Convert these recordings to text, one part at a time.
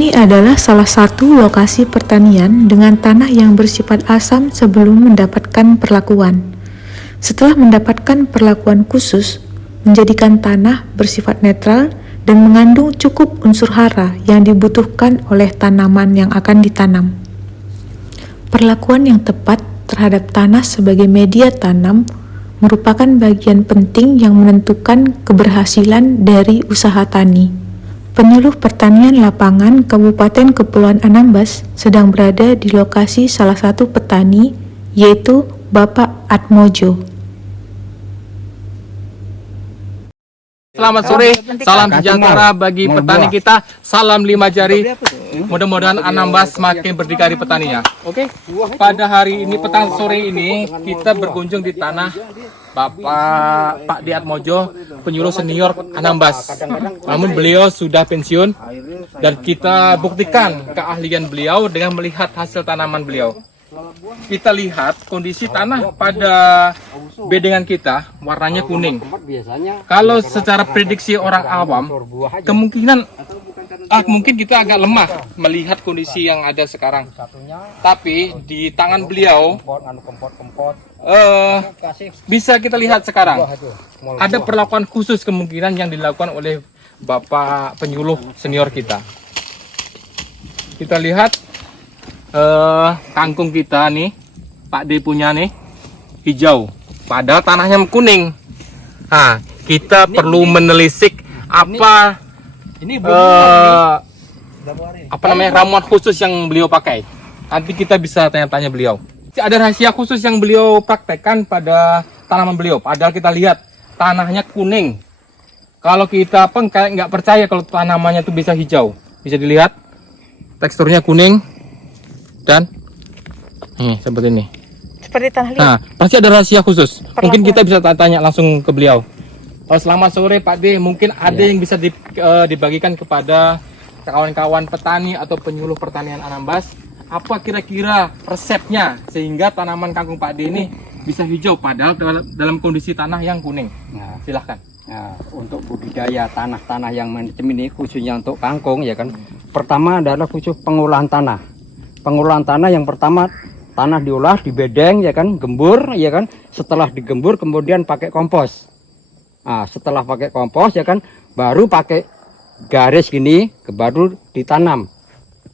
Petani adalah salah satu lokasi pertanian dengan tanah yang bersifat asam sebelum mendapatkan perlakuan. Setelah mendapatkan perlakuan khusus, menjadikan tanah bersifat netral dan mengandung cukup unsur hara yang dibutuhkan oleh tanaman yang akan ditanam. Perlakuan yang tepat terhadap tanah sebagai media tanam merupakan bagian penting yang menentukan keberhasilan dari usaha tani. Penyuluh Pertanian Lapangan Kabupaten Kepulauan Anambas sedang berada di lokasi salah satu petani, yaitu Bapak Atmojo. Selamat sore, salam sejahtera bagi petani kita, salam 5 jari. Mudah-mudahan Anambas semakin berdikari petaninya. Oke, pada hari ini, petang sore ini, kita berkunjung di tanah Bapak Pak Atmojo, penyuluh senior Anambas. Namun beliau sudah pensiun dan kita buktikan keahlian beliau dengan melihat hasil tanaman beliau. Kita lihat kondisi tanah pada bedengan kita warnanya kuning. Kalau secara prediksi orang awam, kemungkinan mungkin kita agak lemah melihat kondisi yang ada sekarang. Tapi di tangan beliau bisa kita lihat sekarang ada perlakuan khusus kemungkinan yang dilakukan oleh Bapak penyuluh senior kita. Kita lihat kangkung kita nih, Pak D punya nih hijau, padahal tanahnya kuning. Nah, kita perlu menelisik apa namanya ramuan khusus yang beliau pakai. Nanti kita bisa tanya-tanya beliau. Ada rahasia khusus yang beliau praktekkan pada tanaman beliau. Padahal kita lihat tanahnya kuning. Kalau kita kayak nggak percaya kalau tanamannya itu bisa hijau. Bisa dilihat teksturnya kuning dan seperti ini. Seperti tanah liat. Nah, pasti ada rahasia khusus. Mungkin kita bisa tanya langsung ke beliau. Selamat sore Pak D, mungkin ada yang bisa dibagikan kepada kawan-kawan petani atau penyuluh pertanian Anambas. Apa kira-kira resepnya sehingga tanaman kangkung Pak D ini bisa hijau padahal dalam kondisi tanah yang kuning? Nah, silahkan. Nah, untuk budidaya tanah-tanah yang macam ini khususnya untuk kangkung ya kan. Pertama adalah khusus pengolahan tanah. Pengolahan tanah yang pertama tanah diolah di bedeng ya kan, gembur ya kan. Setelah digembur kemudian pakai kompos. Nah, setelah pakai kompos ya kan, baru pakai garis gini, baru ditanam.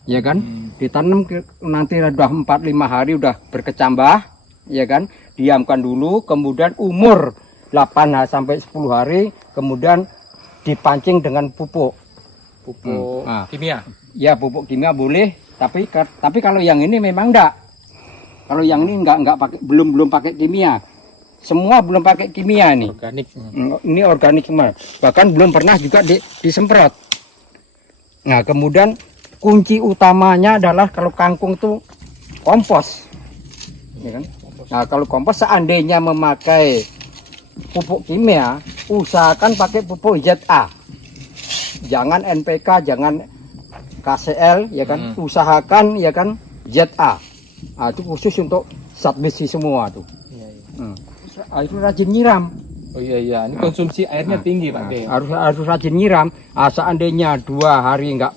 Ya kan? Ditanam nanti udah 4-5 hari udah berkecambah, ya kan? Diamkan dulu, kemudian umur 8 sampai 10 hari kemudian dipancing dengan pupuk. Pupuk kimia. Ya, pupuk kimia boleh, tapi kalau yang ini memang enggak. Kalau yang ini enggak pakai, belum pakai kimia. Semua belum pakai kimia nih. Organik. Ini organik semua. Bahkan belum pernah juga disemprot. Nah, kemudian kunci utamanya adalah kalau kangkung tuh kompos. Ya kan? Nah, kalau kompos seandainya memakai pupuk kimia, usahakan pakai pupuk ZA. Jangan NPK, jangan KCL, ya kan? Usahakan ya kan ZA. Nah, itu khusus untuk zat besi semua tuh. Itu rajin nyiram. Oh iya, ini konsumsi airnya tinggi Pak D. Harus rajin nyiram. Seandainya 2 hari enggak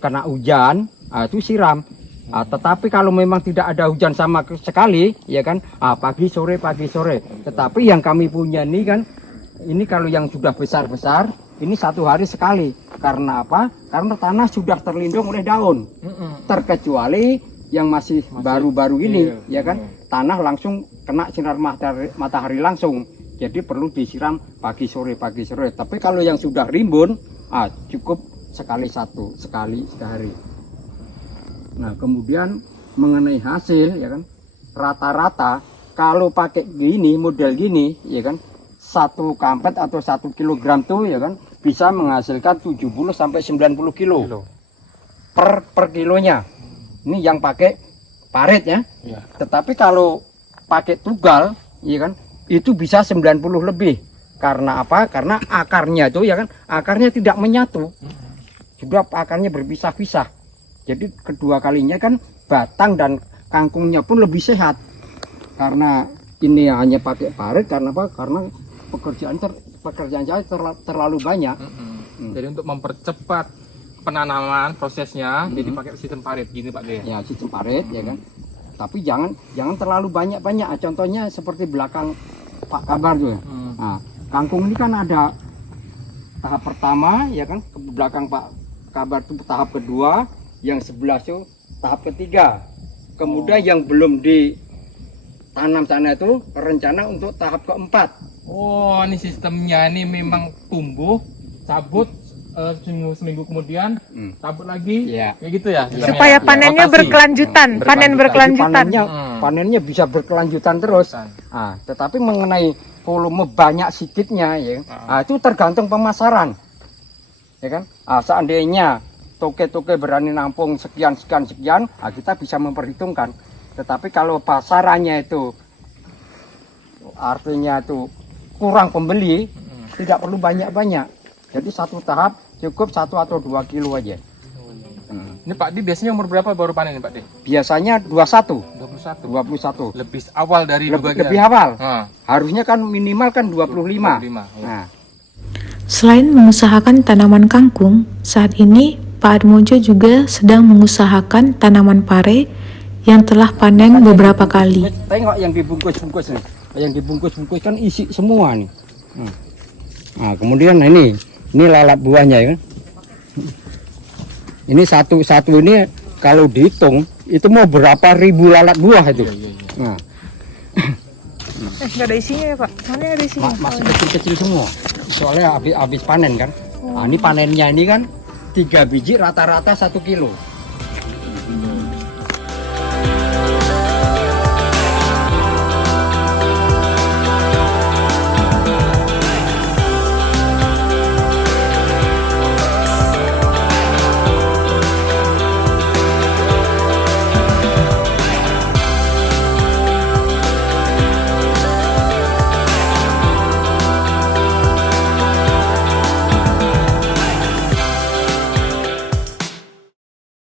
kena hujan, itu siram. Tetapi kalau memang tidak ada hujan sama sekali, ya kan, pagi sore. Tetapi yang kami punya ini kan, ini kalau yang sudah besar, ini 1 hari sekali. Karena apa? Karena tanah sudah terlindung oleh daun. Terkecuali yang masih baru-baru ini, ya kan, tanah langsung kena sinar matahari langsung. Jadi perlu disiram pagi sore. Tapi kalau yang sudah rimbun, cukup sekali sehari. Nah, kemudian mengenai hasil ya kan, rata-rata kalau pakai gini, model gini ya kan, 1 kampet atau 1 kilogram tuh ya kan bisa menghasilkan 70 sampai 90 kilo per kilonya. Ini yang pakai parit ya. Tetapi kalau pakai tugal ya kan, itu bisa 90 lebih. Karena apa? Karena akarnya itu ya kan, akarnya tidak menyatu. Sudah akarnya berpisah-pisah. Jadi kedua kalinya kan batang dan kangkungnya pun lebih sehat. Karena ini hanya pakai parit, karena apa? Karena pekerjaan saya terlalu banyak. Jadi untuk mempercepat penanaman prosesnya jadi pakai sistem parit gini Pak De. Ya sistem parit ya kan. Tapi jangan terlalu banyak-banyak. Contohnya seperti belakang Pak Kabar tuh. Nah, kangkung ini kan ada tahap pertama ya kan, ke belakang Pak Kabar itu tahap kedua, yang sebelah itu tahap ketiga. Kemudian yang belum ditanam sana itu rencana untuk tahap keempat. Oh, ini sistemnya ini memang tumbuh, cabut seminggu kemudian cabut lagi, Ya. kayak gitu ya. sistemnya? Supaya panennya Rotasi. berkelanjutan, panen berkelanjutan. Panennya bisa berkelanjutan terus. Nah, tetapi mengenai volume banyak sedikitnya ya, itu tergantung pemasaran. Ya kan? Seandainya toke-toke berani nampung sekian, kita bisa memperhitungkan. Tetapi kalau pasarannya itu artinya itu kurang pembeli, tidak perlu banyak-banyak. Jadi satu tahap cukup 1 atau 2 kilo aja. Ini Pak Di biasanya umur berapa baru panen ini Pak Di? Biasanya 21. 21. Lebih awal dari Lebih awal. Harusnya kan minimal kan 25. 25. Ya. Nah, Selain mengusahakan tanaman kangkung, saat ini Pak Atmojo juga sedang mengusahakan tanaman pare yang telah panen beberapa kali. tengok yang dibungkus-bungkus nih. Yang dibungkus-bungkus kan isi semua nih. Nah, kemudian ini lalat buahnya ya kan. Ini satu ini kalau dihitung itu mau berapa ribu lalat buah itu. Nah, Nggak ada isinya ya Pak? Mana ada isinya? masih kecil-kecil semua. Soalnya habis panen kan. Nah, ini panennya ini kan 3 biji rata-rata 1 kilo.